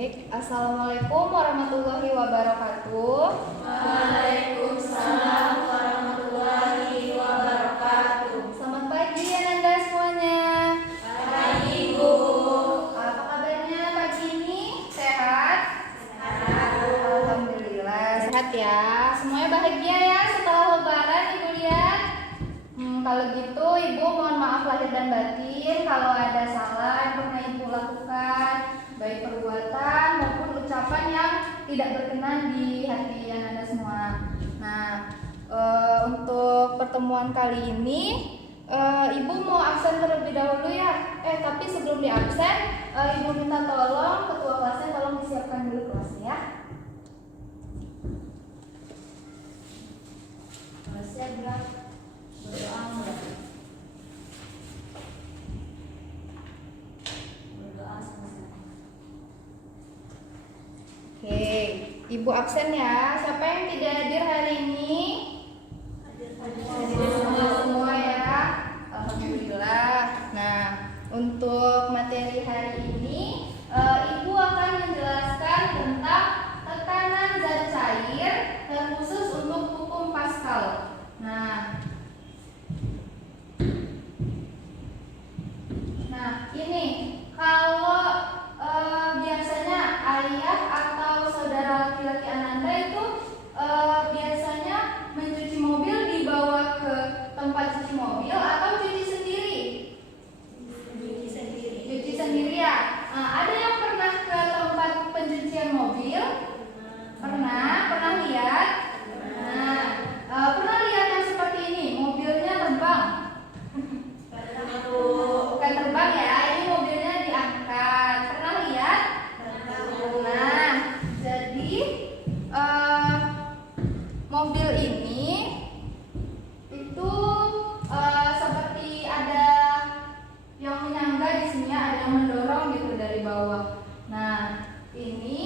Baik, Assalamualaikum warahmatullahi wabarakatuh. Waalaikumsalam warahmatullahi wabarakatuh. Selamat pagi Ananda semuanya. Pagi Bu. Apa kabarnya pagi ini? Sehat? Sehat. Alhamdulillah sehat ya. Semuanya bahagia ya setelah lebaran Ibu lihat. Kalau gitu Ibu mohon maaf lahir dan batin kalau ada salah yang pernah Ibu lakukan, baik perbuatan maupun ucapan yang tidak berkenan di hati Anda semua. Nah, untuk pertemuan kali ini Ibu mau absen terlebih dahulu ya. Tapi sebelum di absen, Ibu minta tolong ketua kelasnya tolong disiapkan dulu kelasnya ya. Kelasnya bilang berdoa mulai. Oke, Ibu absen ya. Siapa yang tidak hadir hari ini? Hadir semua ya. Alhamdulillah. Nah, untuk materi hari ini, Ibu akan menjelaskan tentang tekanan zat cair terkhusus untuk hukum Pascal. Nah, ini kalau biasanya ayah atau saudara laki-laki Ananda itu biasanya mencuci mobil dibawa ke tempat cuci mobil atau cuci sendiri? Cuci sendiri ya. Ada yang pernah ke tempat pencucian mobil? Pernah lihat? Pernah lihat yang seperti ini, mobilnya terbang? Bukan terbang ya, ini mobilnya diangkat. Pernah lihat? Nah, jadi mobil ini itu seperti ada yang menyangga di sini, ada yang mendorong gitu dari bawah. Nah, ini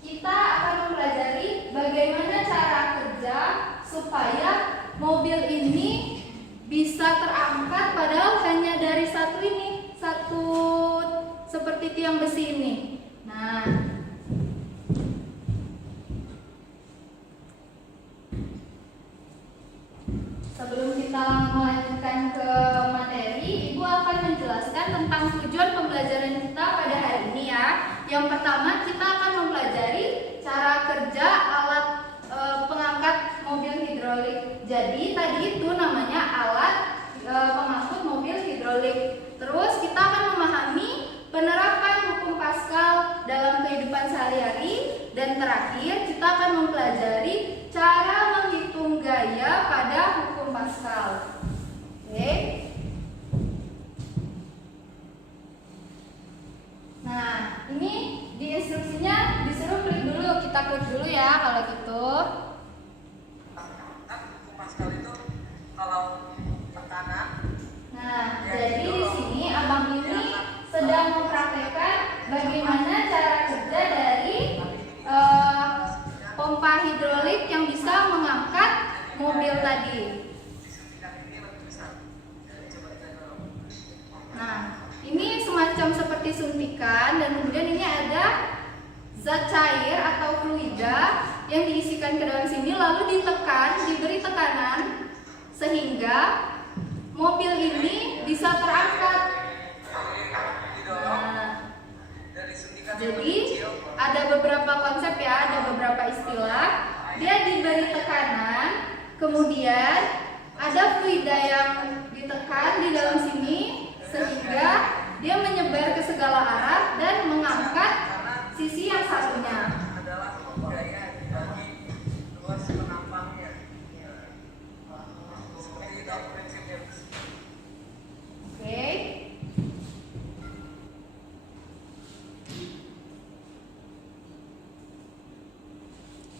kita akan mempelajari bagaimana cara kerja supaya mobil ini bisa terangkat padahal hanya dari satu seperti tiang besi ini. Nah, sebelum kita melanjutkan ke materi, Ibu akan menjelaskan tentang tujuan pembelajaran kita pada hari ini ya. Yang pertama, kita akan mempelajari cara kerja alat pengangkat mobil hidrolik. Jadi tadi itu namanya alat pengangkut mobil hidrolik. Terus kita akan memahami penerapan hukum Pascal dalam kehidupan sehari-hari. Dan terakhir kita akan mempelajari cara menghitung gaya pada hukum Pascal. Oke. Nah, ini di instruksinya disuruh klik dulu. Kita klik dulu ya kalau gitu. Hukum Pascal itu kalau tekanan. Nah, jadi di sini abang ini sedang mempraktekkan bagaimana cara kerja dari pompa hidrolik yang bisa mengangkat mobil tadi. Nah, ini semacam seperti suntikan dan kemudian ini ada zat cair atau fluida yang diisikan ke dalam sini lalu ditekan, diberi tekanan sehingga mobil ini bisa terangkat. Nah, jadi ada beberapa konsep ya, ada beberapa istilah. Dia diberi tekanan, kemudian ada fluida yang ditekan di dalam sini sehingga dia menyebar ke segala arah dan mengangkat sisi yang satunya. Oke.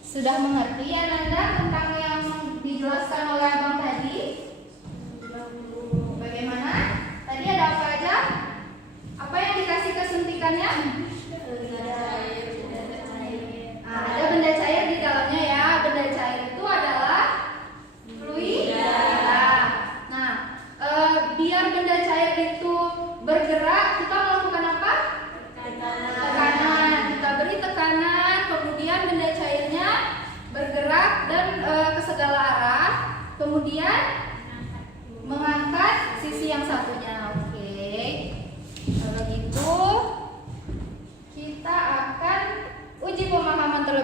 Sudah mengerti ya Nanda tentang yang dijelaskan oleh abang tadi? Bagaimana? Tadi ada apa aja? Apa yang dikasih kesuntikannya? Ada benda cair di dalamnya ya. Benda cair itu adalah fluida. Nah, biar benda cair itu bergerak, kita melakukan apa? Tekanan. Kita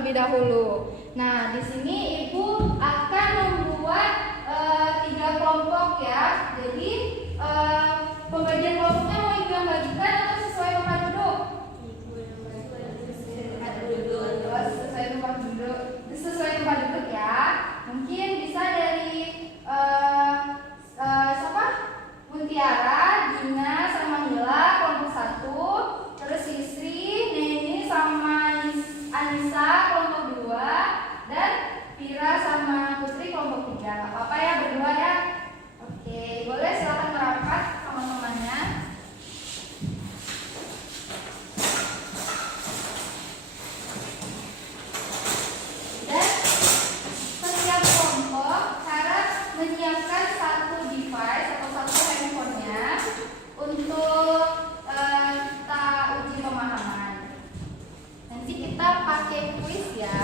terlebih dahulu. Nah, di sini Ibu akan membuat 3 kelompok ya. Jadi pembagian kelompoknya mau Ibu yang bagikan atau sesuai tempat duduk? Sesuai tempat duduk ya. Mungkin bisa dari siapa? Mutiara, Dina, sama Mila kelompok 1. Terus Sisri, Neni, sama Anissa kelompok 2. Dan Pira sama Putri kelompok 3. Gak apa-apa ya berdua ya. Oke, boleh silakan merapat sama temannya. Dan setiap kelompok harus menyiapkan satu device atau satu handphonenya untuk kita uji pemahaman. Nanti kita pakai quiz ya.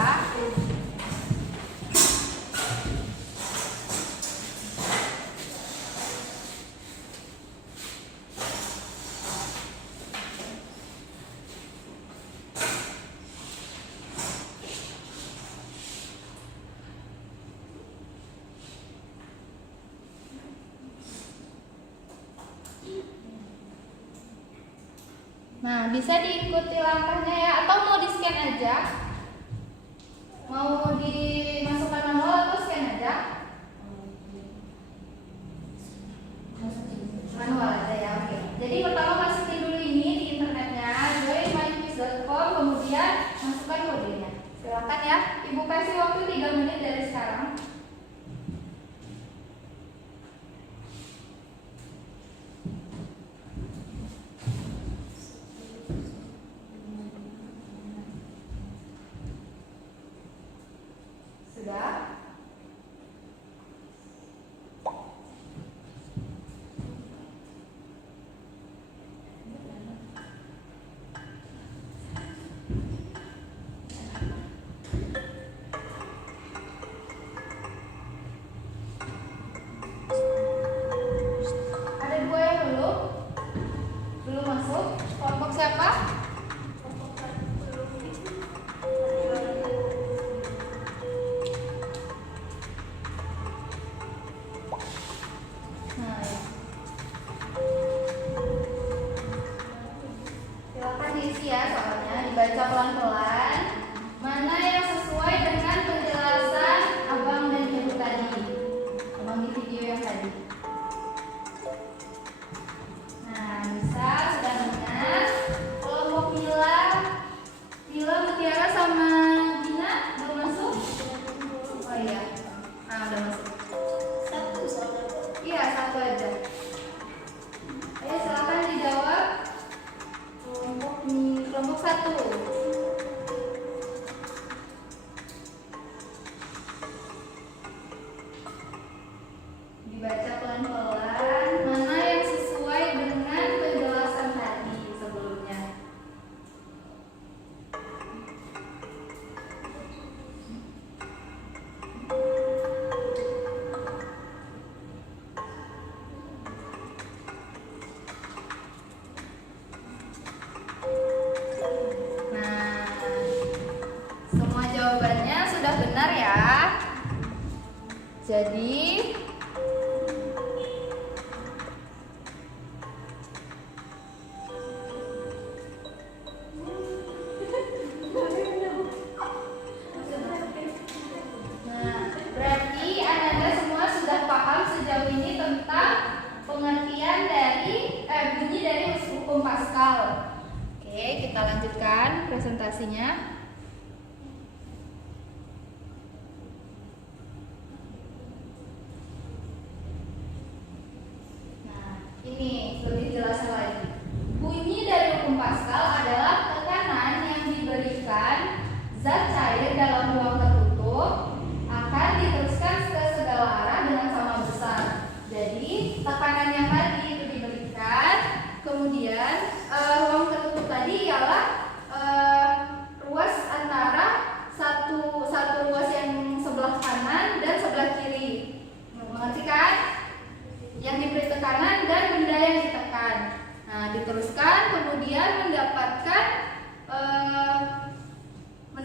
Nah, bisa diikuti langkahnya ya, atau mau di scan aja? Mau dimasukkan manual atau scan aja? Manual aja ya, oke. Jadi pertama masukin dulu ini di internetnya, joinmyquiz.com, kemudian masukkan kodenya. Silakan ya, Ibu kasih waktu 3 menit dari sekarang. Sudah? Ada 2 yang belum masuk. Kelompok siapa? Nah, ya. Silakan diisi ya soalnya, dibaca pelan-pelan. Mana yang sesuai dengan penjelasan Abang dan Ibu tadi, Abang di video yang tadi. Nah, bisa sudah benar. Kelompok Mila, Mutiara sama Dina belum masuk? Oh iya, udah masuk. Iya, 1 aja. Ayo silakan dijawab. Kelompok 1. Dibaca pelan-pelan. Mana yang sesuai dengan penjelasan tadi sebelumnya? Nah, semua jawabannya sudah benar ya. Jadi berarti Anda semua sudah paham sejauh ini tentang pengertian dari bunyi dari hukum Pascal. Oke, kita lanjutkan presentasinya. Nah, ini lebih jelas lagi. Bunyi dari hukum Pascal adalah tekanan yang diberikan zat cair dalam ruang tertutup akan diteruskan ke segala arah dengan sama besar. Jadi tekanan yang tadi itu diberikan, kemudian ruang tertutup tadi ialah ruas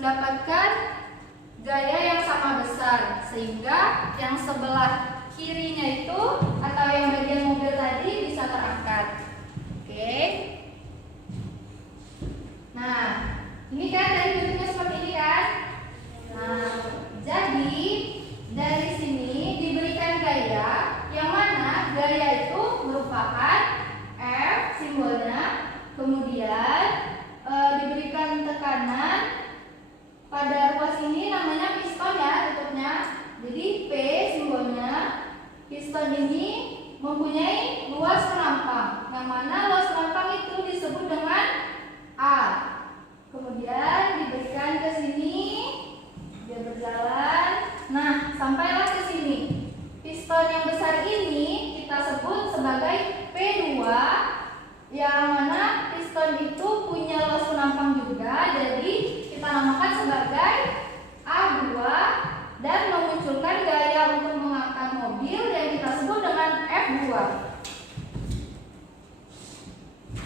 mendapatkan gaya yang sama besar, sehingga yang sebelah kirinya itu atau yang bagian mobil tadi bisa terangkat. Oke. Nah, ini kan tadi bentuknya seperti ini kan? Nah, jadi dari sini diberikan gaya yang mana gaya itu merupakan F simbolnya, kemudian diberikan tekanan pada ruas ini namanya piston ya tutupnya. Jadi P simbolnya, piston ini mempunyai luas penampang, yang mana luas penampang itu disebut dengan A. Kemudian diberikan ke sini, dia berjalan. Nah, sampailah ke sini. Piston yang besar ini kita sebut sebagai P2, yang mana piston itu punya luas penampang juga, jadi kita namakan sebagai A2 dan memunculkan gaya untuk mengangkat mobil yang kita sebut dengan F2.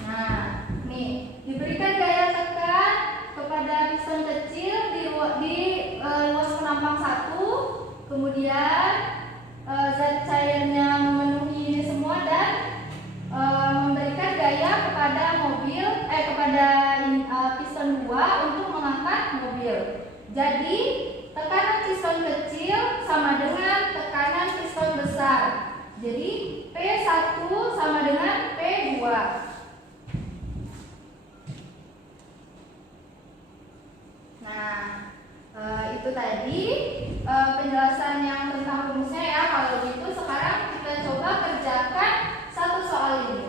Nah, nih diberikan gaya tekan kepada piston kecil di luas penampang 1, kemudian zat cairnya memenuhi ini semua dan memberikan gaya kepada mobil kepada piston 2 untuk mengangkat mobil. Jadi tekanan piston kecil sama dengan tekanan piston besar. Jadi P1 sama dengan P2. Nah, itu tadi penjelasan yang tentang rumusnya ya. Kalau gitu sekarang kita coba kerjakan satu soal ini.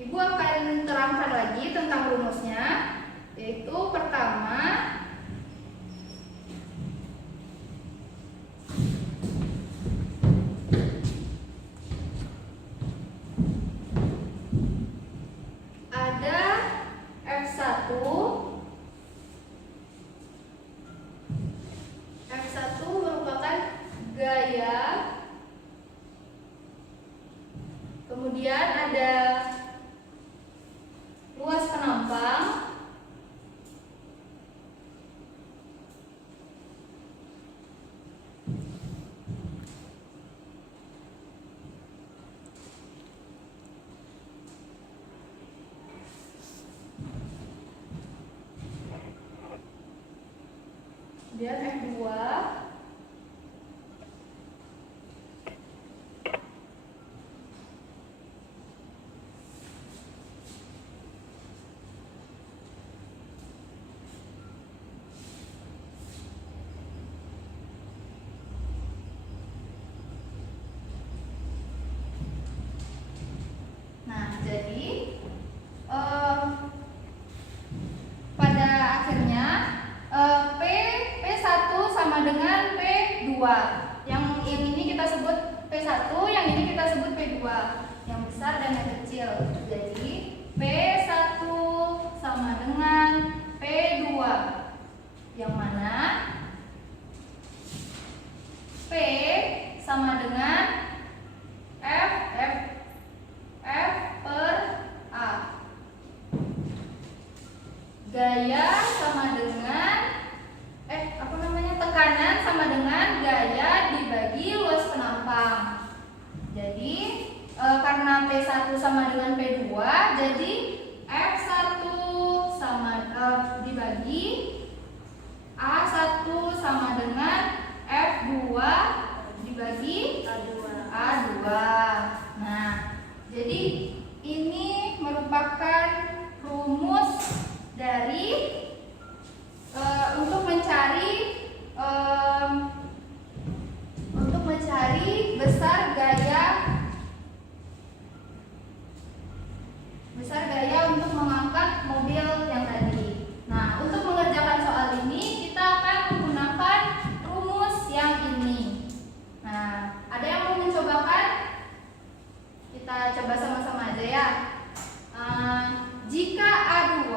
Ibu akan terangkan lagi tentang rumusnya, yaitu pertama ada F1 merupakan gaya, kemudian ada luas penampang, kemudian F2 Jadi pada akhirnya P1 sama dengan P2. Yang ini kita sebut P1, yang ini kita sebut P2. Yang besar dan yang kecil. Jadi P1 sama dengan P2. Yang mana P sama dengan F per A. Gaya sama dengan tekanan sama dengan gaya dibagi luas penampang. Jadi karena P1 sama dengan P2, jadi F1 sama dibagi A1 sama dengan F2 dibagi A2. Nah, jadi ini merupakan rumus dari untuk mencari besar gaya untuk mengangkat mobil yang tadi. Nah, untuk mengerjakan soal ini kita akan menggunakan rumus yang ini. Nah, ada yang mau mencobakan? Kita coba sama-sama aja ya. Jika A2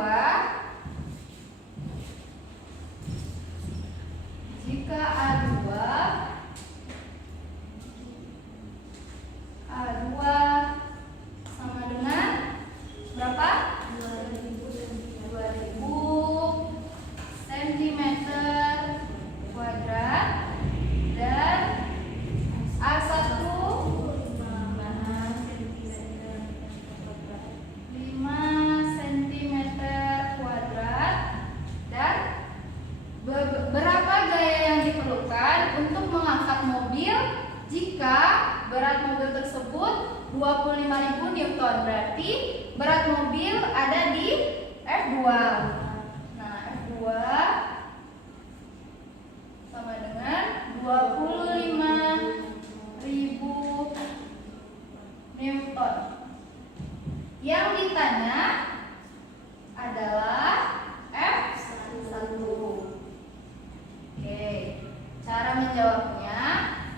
25.000 Newton. Berarti berat mobil ada di F2. Nah, F2 sama dengan 25.000 Newton. Yang ditanya adalah F1. Oke, cara menjawabnya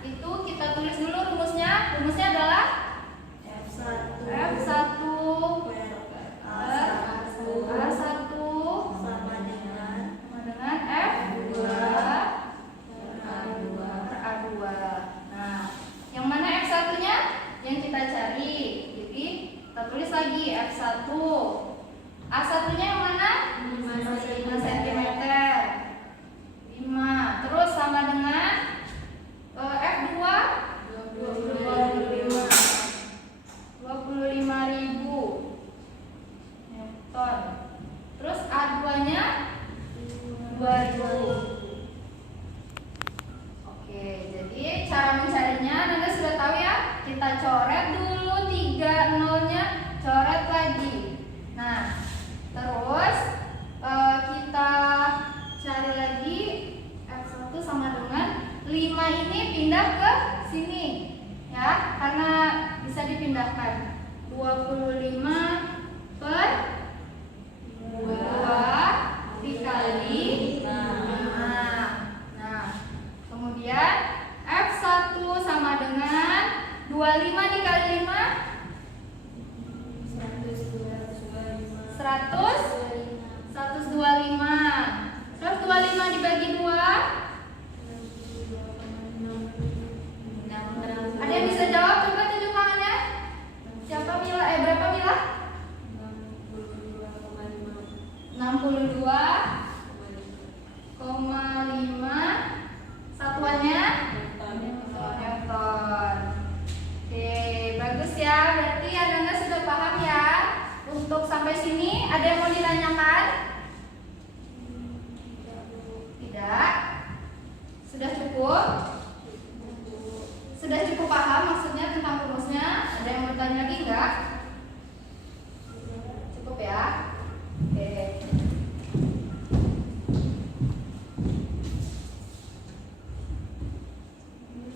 itu kita tulis dulu rumusnya. Rumusnya adalah F1 F1 A1 sama dengan F2 A2. per A2. Nah, yang mana F1-nya? Yang kita cari. Jadi, kita tulis lagi F1. A1-nya yang mana? 5 cm. 5. Terus sama dengan F2 25.000 Newton. Terus A2-nya 2.000. Oke, jadi cara mencarinya Anda sudah tahu ya. Kita coret dulu 3 nolnya, coret lagi. Nah, terus kita cari lagi F1 sama dengan 5 ini pindah ke sini ya, karena bisa dipindahkan. 25 per 2 dikali 5. Nah, kemudian F1 sama dengan 25 dikali 5 125. Terus 25 dibagi 2, ada yang bisa jawab? Coba tunjuk tangannya. Siapa Mila? Berapa Mila? 62,5. Satuannya Newton. Oke, bagus ya. Berarti Anda sudah paham ya. Untuk sampai sini ada yang mau ditanyakan? Tidak? Sudah cukup? Sudah cukup paham maksudnya tentang rumusnya? Ada yang mau bertanya lagi enggak? Cukup ya? Oke.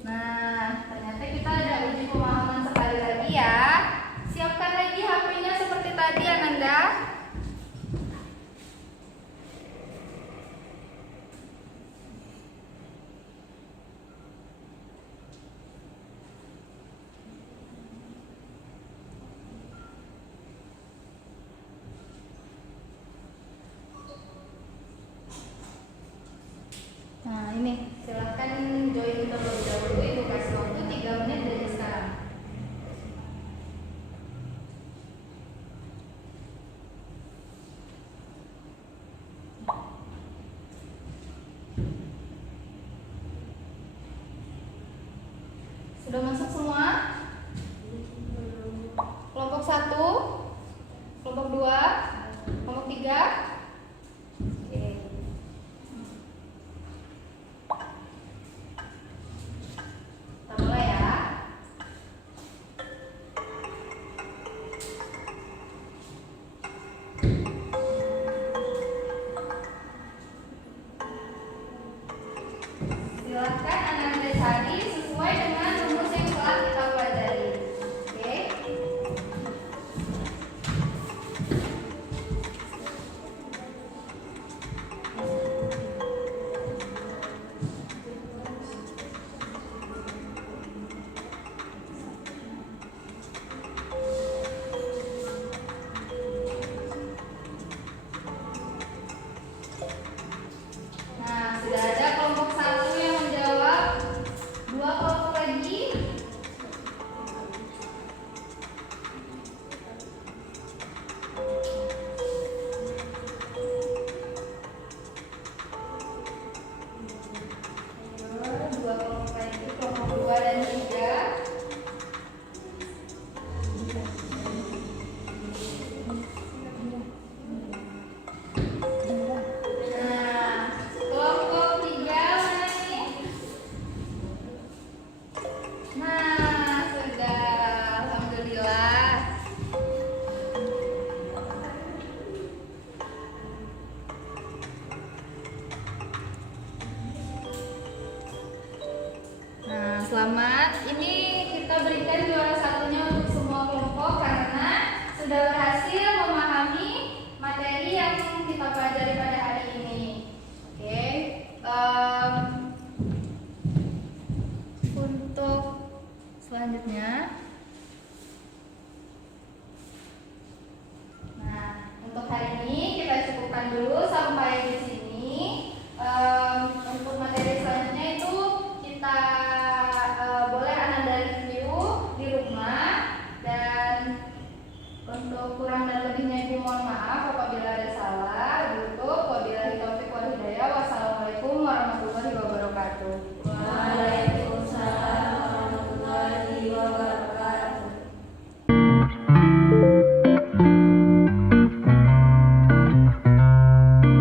Nah, ternyata kita ada uji pemahaman sekali lagi ya. Siapkan lagi HP-nya seperti tadi Ananda. Nah, ini silahkan join terlebih dahulu. Ibu kasih waktu 3 menit dari sekarang. Sudah masuk semua? Kelompok 1, kelompok 2, kelompok 3. Oke. Kita mulai ya. Silakan Anda cari sesuai dengan rumus yang telah kita pelajari. Oke. Nah, sudah ada kelompok 1 yang menjawab, 2 kelompok lagi selamat. Ini kita berikan juara satunya untuk semua kelompok karena sudah berhasil memahami materi yang kita pelajari pada hari ini. Oke. Untuk selanjutnya, nah untuk hari ini kita cukupkan dulu sampai di sini. Untuk materi selanjutnya itu kita boleh Ananda review di rumah, dan untuk kurang dan lebihnya ibu mohon maaf apabila ada salah. Wabillahi taufiq wal hidayah. Wassalamualaikum warahmatullahi wabarakatuh.